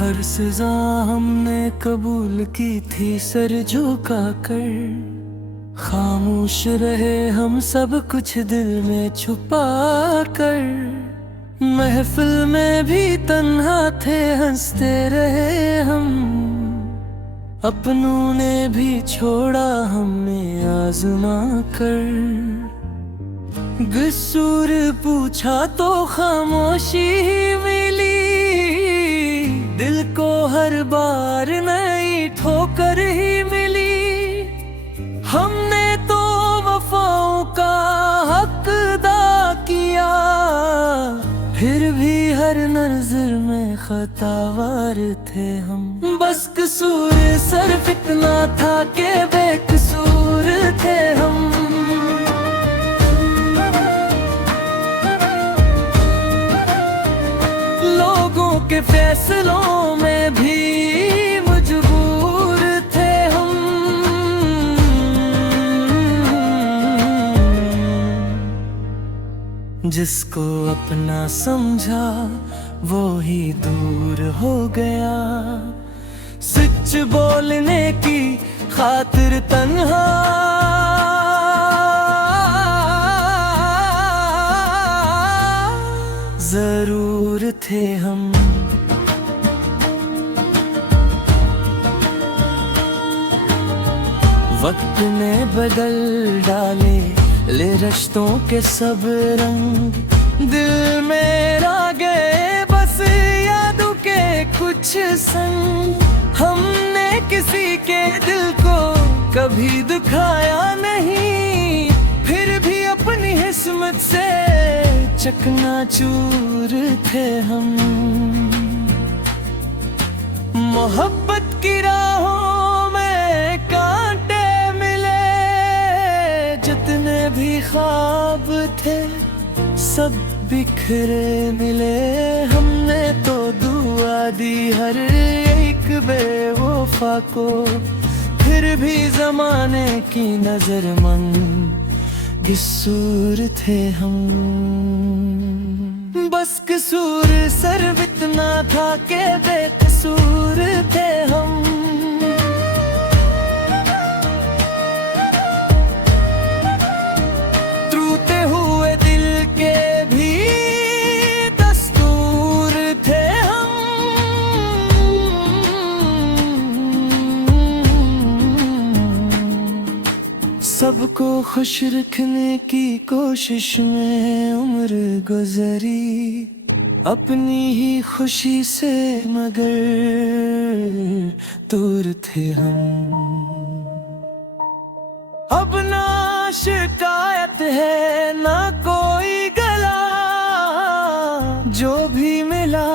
हर सजा हमने कबूल की थी सर झुका कर। खामोश रहे हम सब कुछ दिल में छुपा कर। महफिल में भी तन्हा थे हंसते रहे हम। अपनों ने भी छोड़ा हमें आजमा कर। कसूर पूछा तो खामोशी ही मिली। दिल को हर बार नई ठोकर ही मिली। हमने तो वफाओं का हक अदा किया। फिर भी हर नज़र में खतावार थे हम। बस कसूर सिर्फ इतना था कि बेकसूर थे हम। लोगों के फैसलों में भी मजबूर थे हम। जिसको अपना समझा वो ही दूर हो गया। सच बोलने की खातिर तन्हा जरूर थे हम। वक्त ने बदल डाले ले रिश्तों के सब रंग। दिल मेरा गए बस यादों के कुछ संग। हमने किसी के दिल को कभी दुखाया नहीं। फिर भी अपनी किस्मत से चकनाचूर थे हम। मोहब्बत की राहों में कांटे मिले। जितने भी ख्वाब थे सब बिखरे मिले। हमने तो दुआ दी हर एक बेवफा को। फिर भी जमाने की नजर मन कसूर थे हम। बस कसूर सिर्फ इतना था कि बेकसूर थे हम। टूटे हुए दिल के भी दस्तूर थे हम। सबको खुश रखने की कोशिश में उम्र गुजरी। अपनी ही खुशी से मगर दूर थे हम। अब ना शिकायत है ना कोई गला। जो भी मिला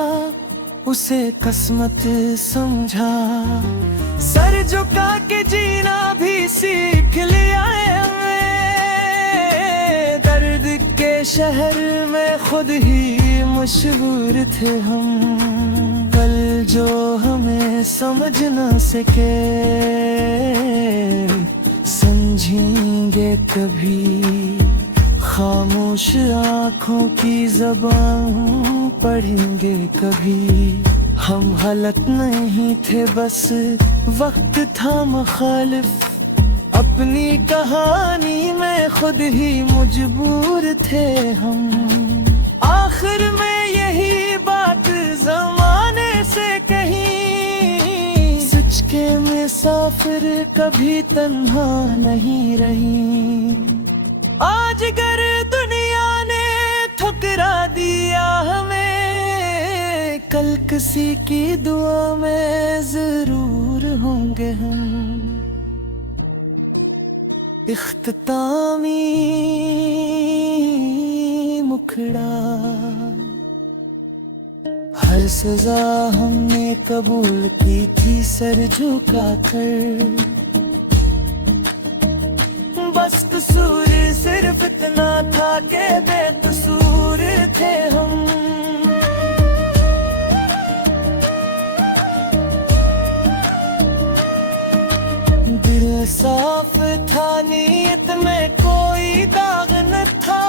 उसे किस्मत समझा। सर झुका के जीना भी सीख लिया है हमें। दर्द के शहर में खुद ही मशहूर थे हम। कल जो हमें समझ न सके समझेंगे कभी। खामोश आँखों की ज़बान पढ़ेंगे कभी। हम गलत नहीं थे बस वक्त था मुखालिफ। अपनी कहानी में खुद ही मजबूर थे हम। आखिर में यही बात जमाने से कहीं। सच के मुसाफिर कभी तन्हा नहीं रही। आज अगर दुनिया ने ठुकरा दिया हमें। कल किसी की दुआ में जरूर होंगे हम। इख्तितामी मुखड़ा हर सजा हमने कबूल की थी सर झुका कर। बस कसूर सिर्फ इतना था कि बेकसूर थे हम। दिल साफ था नीयत में कोई दाग न था।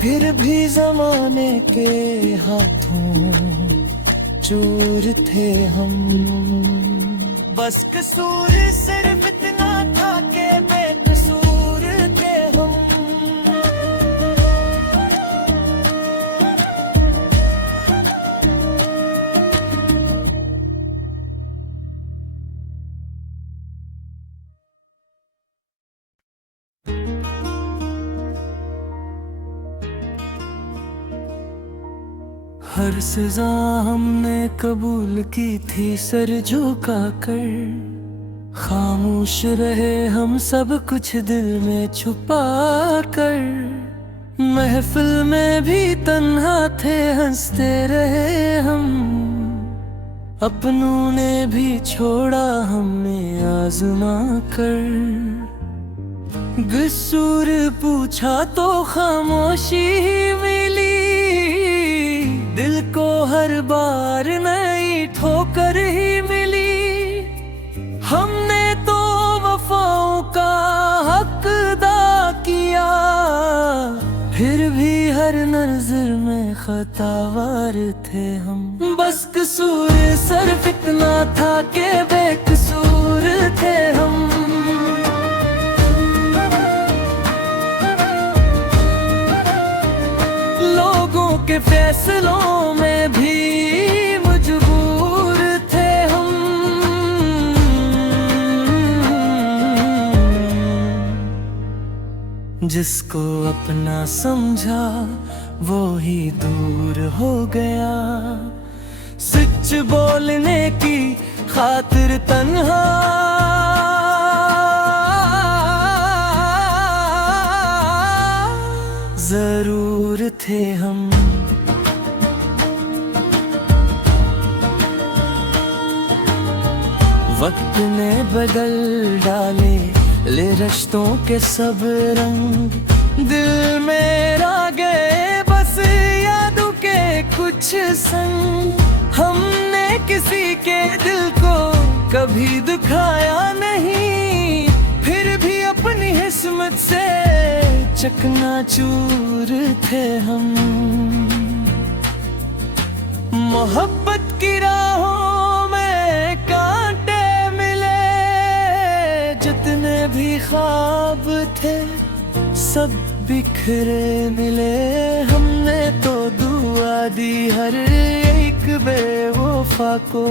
फिर भी जमाने के हाथों चोर थे हम। बस कसूर सिर्फ इतना था कि बेकसूर थे हम। हर सजा हमने कबूल की थी सर झुका कर। खामोश रहे हम सब कुछ दिल में छुपा कर। महफिल में भी तन्हा थे हंसते रहे हम। अपनों ने भी छोड़ा हमें आजमा कर। कसूर पूछा तो खामोशी ही मिली। दिल को हर बार नई ठोकर ही मिली। हमने तो वफाओं का हक अदा किया। फिर भी हर नजर में खतावार थे हम। बस कसूर सिर्फ इतना था कि बेकसूर थे हम। लोगों के फैसलों में भी मजबूर थे हम। जिसको अपना समझा वो ही दूर हो गया। सच बोलने की खातिर तन्हा जरूर थे हम। वक्त ने बदल डाले ले रिश्तों के सब रंग। दिल मेरा गए बस यादों के कुछ संग। हमने किसी के दिल को कभी दुखाया नहीं। फिर भी अपनी किस्मत से चकनाचूर थे हम। मोहब्बत की राहों में कांटे मिले। जितने भी ख्वाब थे सब बिखरे मिले। हमने तो दुआ दी हर एक बेवफा को।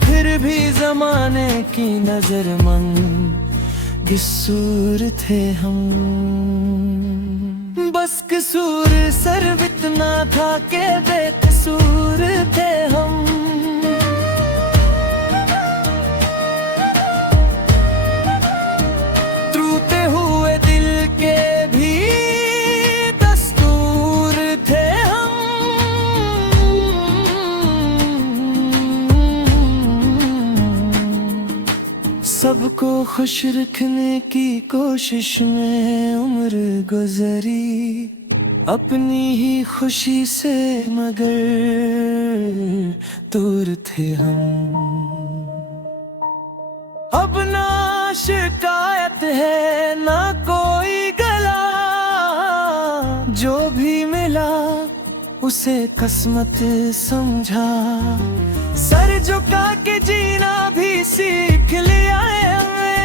फिर भी जमाने की नजर मन कसूर थे हम। बस कसूर सिर्फ इतना था कि बेकसूर थे हम। टूटे हुए दिल के भी दस्तूर थे हम। सबको खुश रखने की कोशिश में उम्र गुजरी। अपनी ही खुशी से मगर दूर थे हम। अब ना शिकायत है ना कोई गला। जो भी मिला उसे किस्मत समझा। सर झुका के जीना भी सीख लिया है हमें।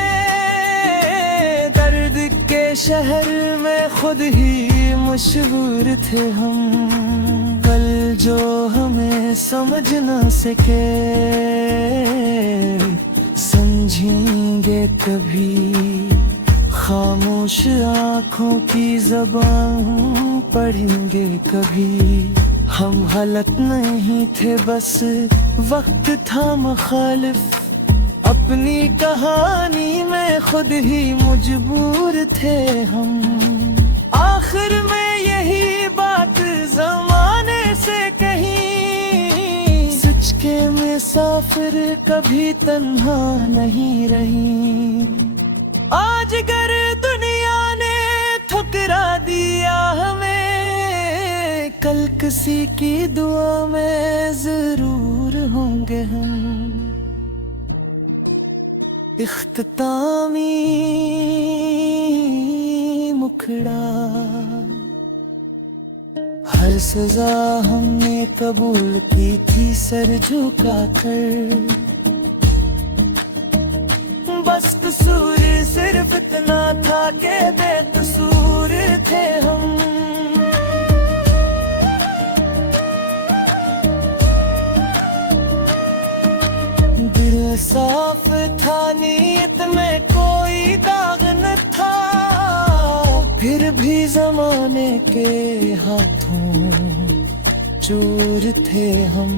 दर्द के शहर में खुद ही मशहूर थे हम। कल जो हमें समझ न सके समझेंगे कभी। खामोश आँखों की ज़बान पढ़ेंगे कभी। हम गलत नहीं थे बस वक्त था मुखालिफ। अपनी कहानी में खुद ही मजबूर थे हम। आखिर में यही बात जमाने से कहीं। सच के मुसाफिर कभी तन्हा नहीं रही। आज अगर दुनिया ने ठुकरा दिया हमें। कल किसी की दुआ में जरूर होंगे हम। इख्तितामी मुखड़ा हर सजा हमने कबूल की थी सर झुका कर। बस कसूर सिर्फ इतना था कि बेकसूर थे हम। दिल साफ था, नीयत में कोई दाग न था, फिर भी जमाने के हाथों चोर थे हम।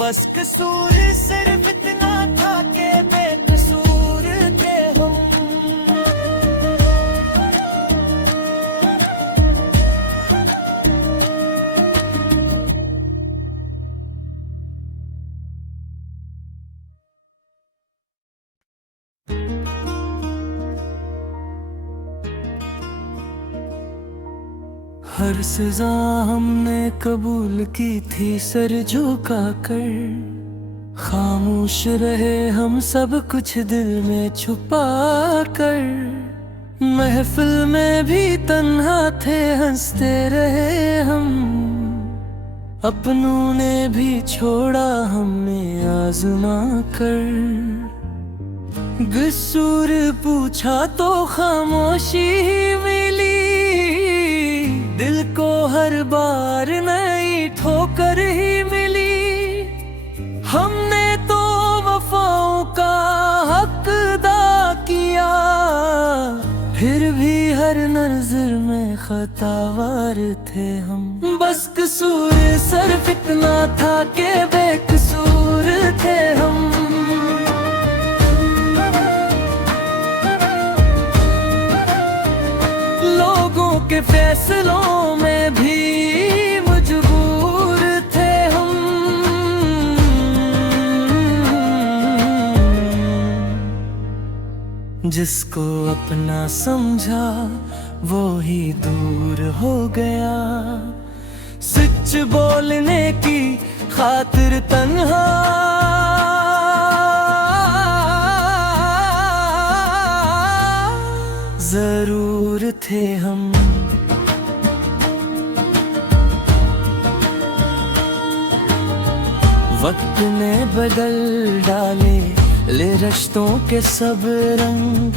बस कसूर सिर्फ इतना था कि बेकसूर थे हम। हर सजा हमने कबूल की थी सर झुका कर। खामोश रहे हम सब कुछ दिल में छुपा कर। महफिल में भी तन्हा थे, हंसते रहे हम। अपनों ने भी छोड़ा हमें आजमा कर। कसूर पूछा तो खामोशी ही मिली। दिल को हर बार नई ठोकर ही मिली। हमने तो वफाओं का हक अदा किया, फिर भी हर नज़र में खतावार थे हम। बस कसूर सिर्फ इतना था कि बेकसूर थे हम। लोगों के फैसलों में भी मजबूर थे हम। जिसको अपना समझा वो ही दूर हो गया। सच बोलने की खातिर तन्हा जरूर थे हम। वक्त ने बदल डाले ले रिश्तों के सब रंग।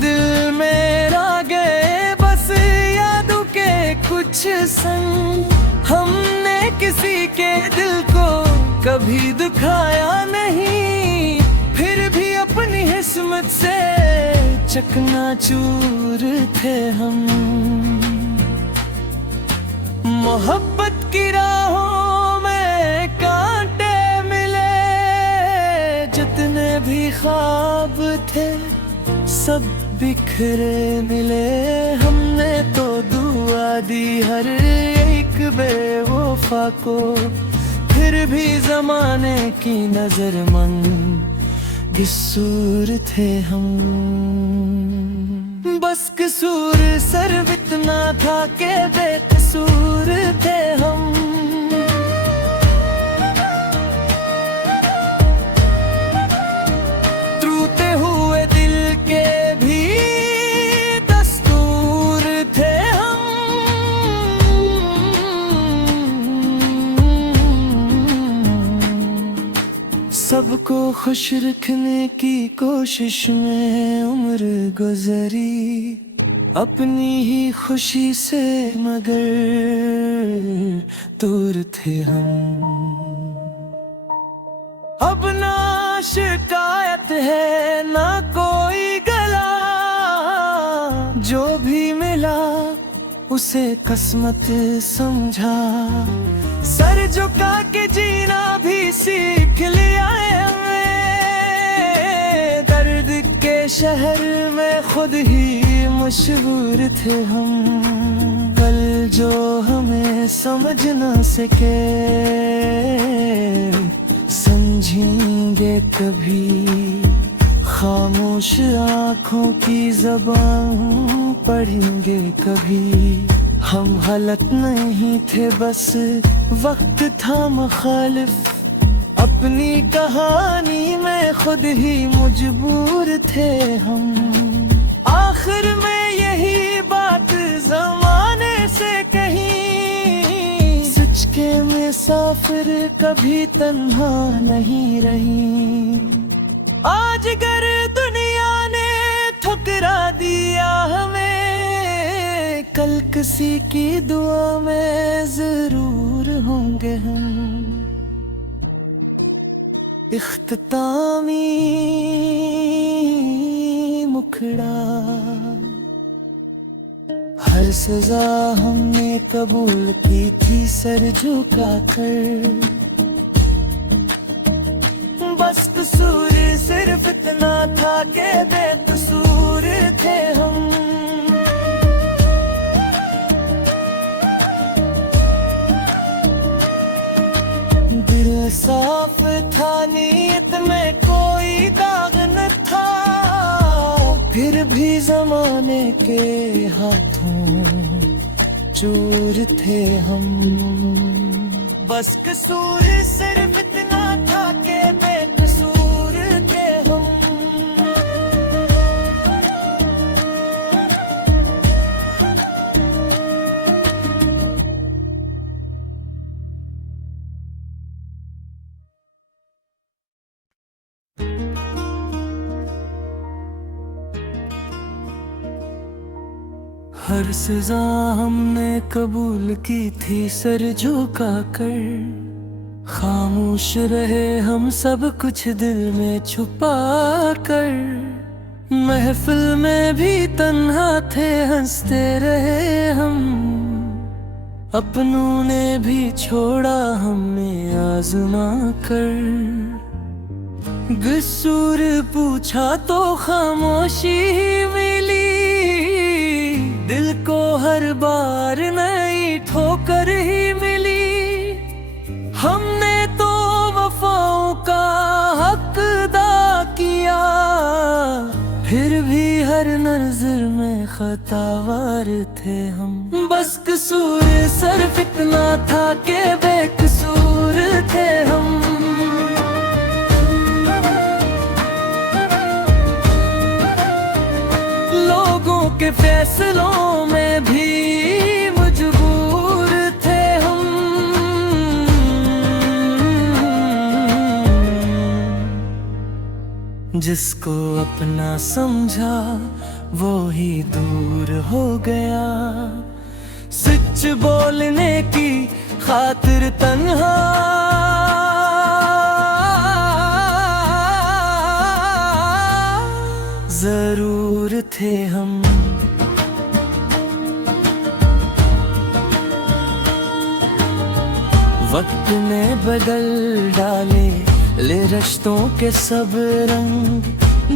दिल मेरा गए बस यादों के कुछ संग। हमने किसी के दिल को कभी दुखाया नहीं, फिर भी अपनी किस्मत से चकनाचूर थे हम। मोहब्बत की राहों में कांटे मिले, जितने भी ख्वाब थे सब बिखरे मिले। हमने तो दुआ दी हर एक बेवफा को, फिर भी जमाने की नजर मन कसूर थे हम। बस कसूर सिर्फ इतना था कि बेकसूर थे हम। टूटे हुए दिल के भी दस्तूर थे हम। सबको खुश रखने की कोशिश में उम्र गुजरी, अपनी ही खुशी से मगर दूर थे हम। अब ना शिकायत है ना कोई गला, जो भी मिला उसे किस्मत समझा। सर झुका के जीना भी सीख लिया है हमें। दर्द के शहर में खुद ही मशहूर थे हम। कल जो हमें समझ न सके समझेंगे कभी। खामोश आँखों की ज़बान पढ़ेंगे कभी। हम गलत नहीं थे बस वक्त था मुखालिफ। अपनी कहानी में खुद ही मजबूर थे हम। आखिर में यही बात जमाने से कहीं, फिर कभी तन्हा नहीं रही। आज अगर दुनिया ने ठुकरा दिया हमें, कल किसी की दुआ में जरूर होंगे हम। इख्तितामी मुखड़ा, हर सजा हमने कबूल की थी सर झुका कर। बस कसूर सिर्फ इतना था कि बेकसूर थे हम। दिल साफ था, नीयत में कोई दाग न था, फिर भी जमाने के हाथों चोर थे हम। बस कसूर सिर्फ इतना था कि बेकसूर थे हम। हर सजा हमने कबूल की थी सर झुका कर। खामोश रहे हम सब कुछ दिल में छुपा कर। महफिल में भी तन्हा थे, हंसते रहे हम। अपनों ने भी छोड़ा हमें आजमा कर। कसूर पूछा तो खामोशी ही मिली, दिल को हर बार नई ठोकर ही मिली। हमने तो वफाओं का हक अदा किया, फिर भी हर नजर में खतावार थे हम। बस कसूर सिर्फ इतना था कि बेकसूर थे हम। लोगों के फैसलों में भी मजबूर थे हम। जिसको अपना समझा वो ही दूर हो गया। सच बोलने की खातिर तन्हा जरूर थे हम। वक्त ने बदल डाले ले रिश्तों के सब रंग।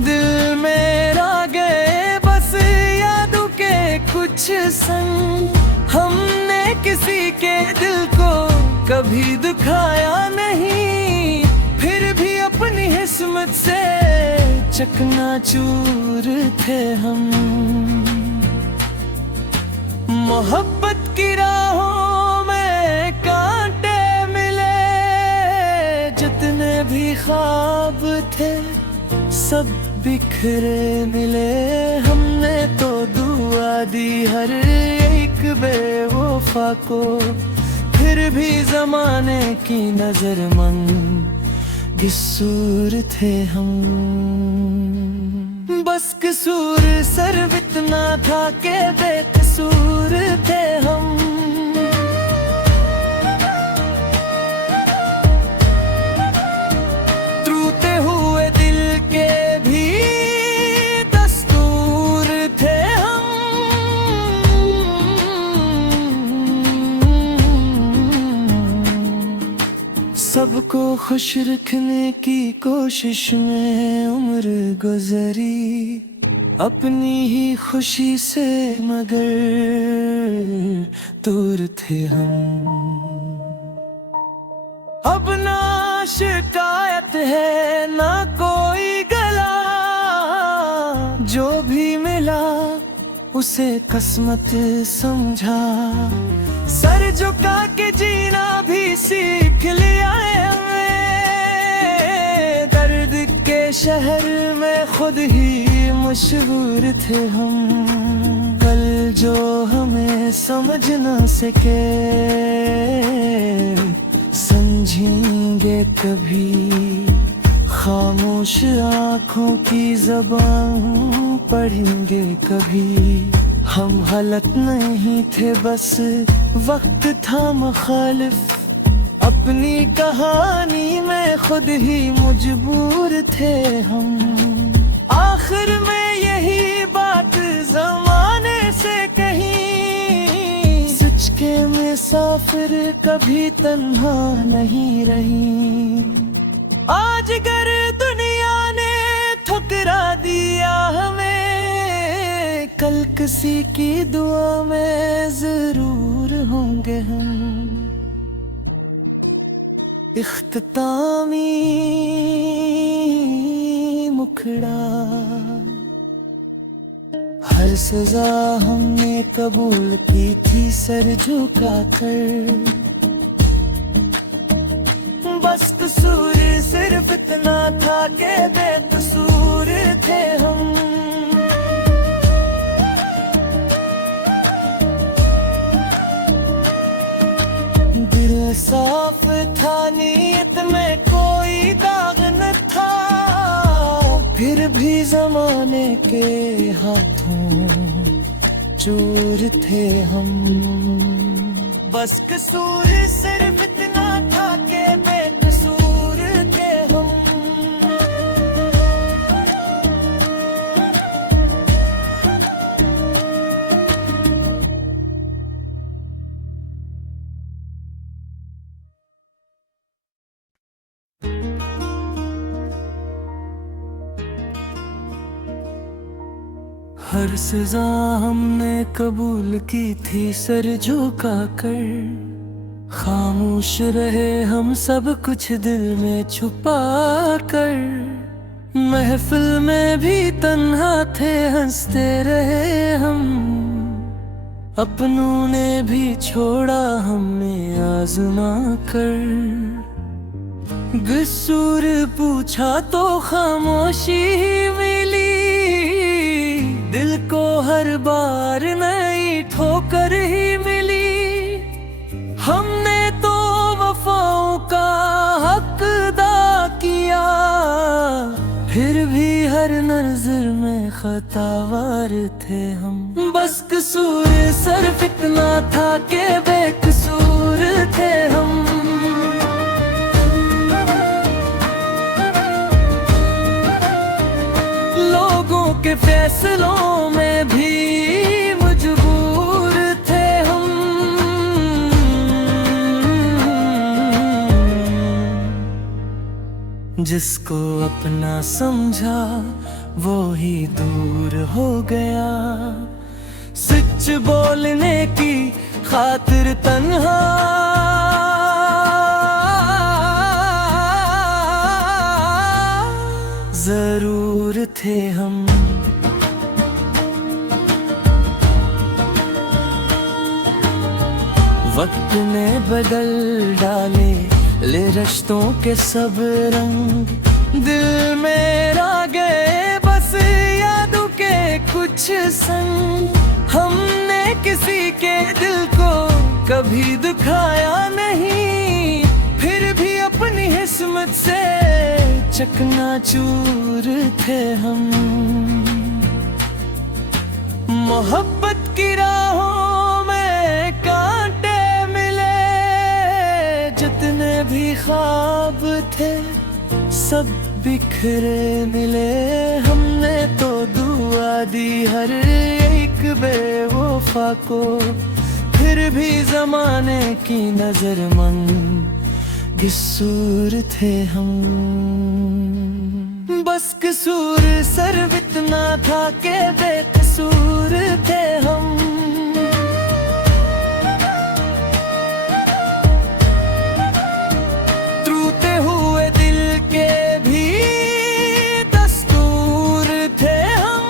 दिल मेरा गए बस यादों के कुछ संग। हमने किसी के दिल को कभी दुखाया नहीं, फिर भी अपनी किस्मत से चकनाचूर थे हम। मोहब्बत की राहों में कांटे मिले, जितने भी ख्वाब थे सब बिखरे मिले। हमने तो दुआ दी हर एक बेवफा को, फिर भी जमाने की नजर मन कसूर थे हम। बस कसूर सिर्फ इतना था कि बेकसूर थे हम। टूटे हुए दिल के भी दस्तूर थे हम। सबको खुश रखने की कोशिश में उम्र गुजरी, अपनी ही खुशी से मगर दूर थे हम। अब ना शिकायत है ना कोई गला, जो भी मिला उसे किस्मत समझा। सर झुका के जीना भी सीख लिया है हमें। दर्द के शहर में खुद ही मशहूर थे हम। कल जो हमें समझ ना सके समझी रहेंगे कभी, खामोश आँखों की ज़बान पढ़ेंगे कभी। हम गलत नहीं थे, बस वक्त था मुखालिफ, अपनी कहानी में खुद ही मजबूर थे हम। आखिर में यही बात ज़माने से कहीं, सच के मुसाफिर कभी तन्हा नहीं रही। आज अगर दुनिया ने ठुकरा दिया हमें, कल किसी की दुआ में जरूर होंगे हम। इख्तितामी मुखड़ा, हर सजा हमने कबूल की थी सर झुका कर। बस कसूर सिर्फ इतना था कि बेकसूर थे हम। दिल साफ था, नीयत में कोई दाग न था, फिर भी जमाने के हाथों चोर थे हम। बस कसूर सिर्फ इतना था कि बेकसूर थे हम। हर सजा हमने कबूल की थी सर झुका कर। खामोश रहे हम सब कुछ दिल में छुपा कर। महफिल में भी तन्हा थे, हंसते रहे हम। अपनों ने भी छोड़ा हमें आजमा कर। कसूर पूछा तो खामोशी ही मिली, दिल को हर बार नई ठोकर ही मिली। हमने तो वफाओं का हक अदा किया, फिर भी हर नज़र में खतावार थे हम। बस कसूर सिर्फ इतना था कि बेकसूर थे हम। लोगों के फैसलों में भी मजबूर थे हम। जिसको अपना समझा वो ही दूर हो गया। सच बोलने की खातिर तन्हा जरूर थे हम। वक्त ने बदल डाले ले रिश्तों के सब रंग। दिल मेरा गए बस यादों के कुछ संग। हमने किसी के दिल को कभी दुखाया नहीं, फिर भी अपनी किस्मत से चकनाचूर थे हम। मोहब्बत की राहों में कांटे मिले, जितने भी ख्वाब थे सब बिखरे मिले। हमने तो दुआ दी हर एक बेवफा को, फिर भी जमाने की नजर मन कसूर थे हम। बस कसूर सिर्फ इतना था कि बेकसूर थे हम। टूटे हुए दिल के भी दस्तूर थे हम।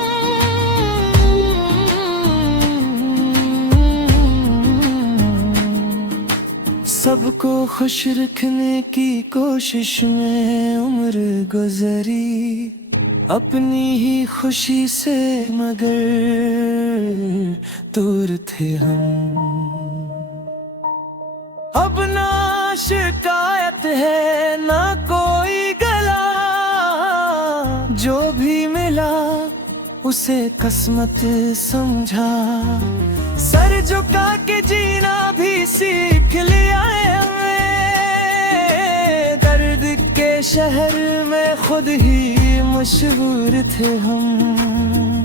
सबको खुश रखने की कोशिश में उम्र गुजरी, अपनी ही खुशी से मगर दूर थे हम। अब ना शिकायत है ना कोई गला, जो भी मिला उसे किस्मत समझा। सर झुका के जीना भी सीख लिया है हमें, दर्द के शहर में खुद ही मशहूर थे हम।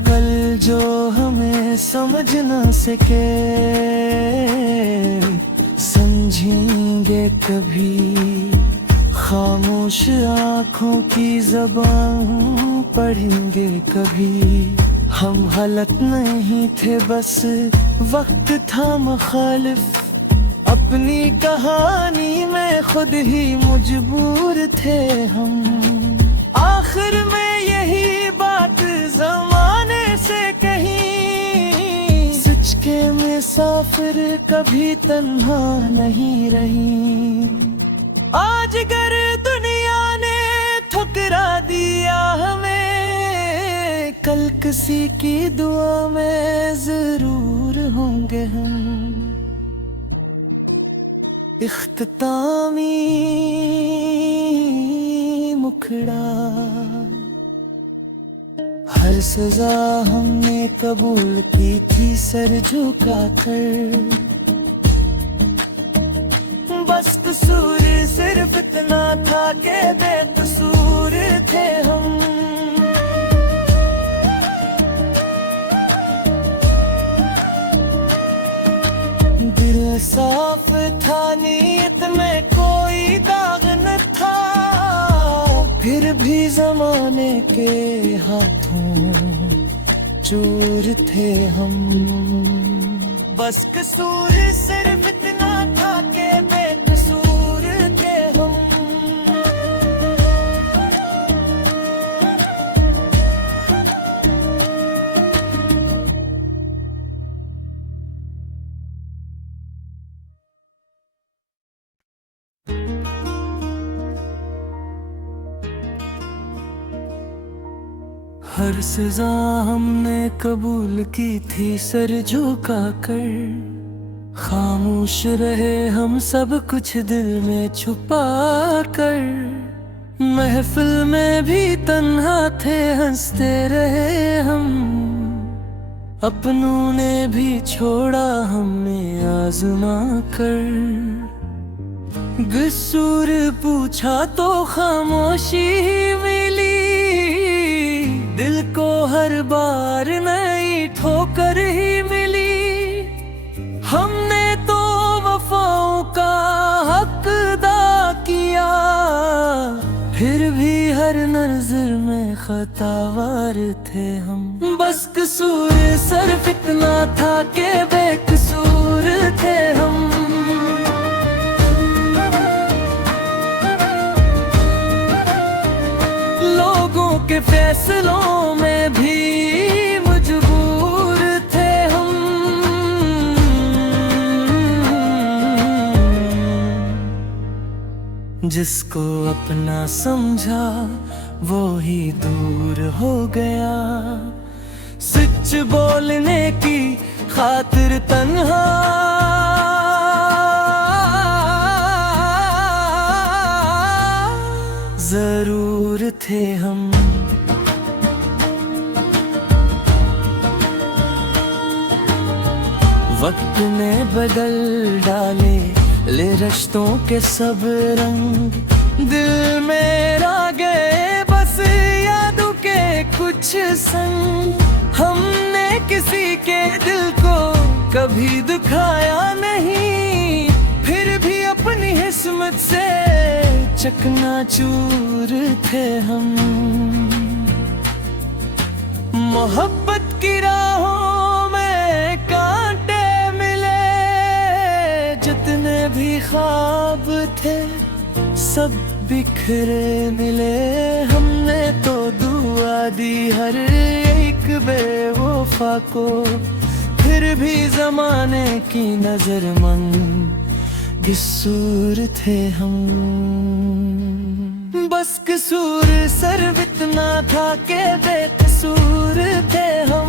कल जो हमें समझ न सके समझेंगे कभी, खामोश आँखों की ज़बान पढ़ेंगे कभी। हम गलत नहीं थे बस वक्त था मुखालिफ, अपनी कहानी में खुद ही मजबूर थे हम। आखिर में यही बात ज़माने से कहीं, सच के मुसाफिर कभी तन्हा नहीं रही। आज अगर दुनिया ने ठुकरा दिया हमें, कल किसी की दुआ में जरूर होंगे हम। इख्तितामी मुखड़ा, हर सजा हमने कबूल की थी सर झुका कर। बस कसूर सिर्फ इतना था कि बेकसूर थे हम। दिल साफ था, नीयत में कोई दाग न था, फिर भी जमाने के हाथों चोर थे हम। बस कसूर सिर्फ इतना था कि बेकसूर थे हम। हर सजा हमने कबूल की थी सर झुका कर। खामोश रहे हम सब कुछ दिल में छुपा कर। महफिल में भी तन्हा थे हंसते रहे हम, अपनों ने भी छोड़ा हमें आजमा कर। कसूर पूछा तो खामोशी ही मिली, दिल को हर बार नई ठोकर ही मिली। हमने तो वफाओं का हक अदा किया, फिर भी हर नजर में खतावार थे हम। बस कसूर सिर्फ इतना था कि बेकसूर थे हम। लोगों के फैसलों में भी मजबूर थे हम। जिसको अपना समझा वो ही दूर हो गया। सच बोलने की खातिर तन्हा जरूर थे हम। वक्त ने बदल डाले ले रिश्तों के सब रंग, दिल मेरा गए बस यादों के कुछ संग। हमने किसी के दिल को कभी दुखाया नहीं, फिर भी अपनी किस्मत से चकनाचूर थे हम। मोहब्बत की राहों में कांटे मिले, जितने भी ख्वाब थे सब बिखरे मिले। हमने तो दुआ दी हर एक बेवफा को, फिर भी जमाने की नजर मन कसूर थे हम। बस कसूर सिर्फ इतना था कि बेकसूर थे हम।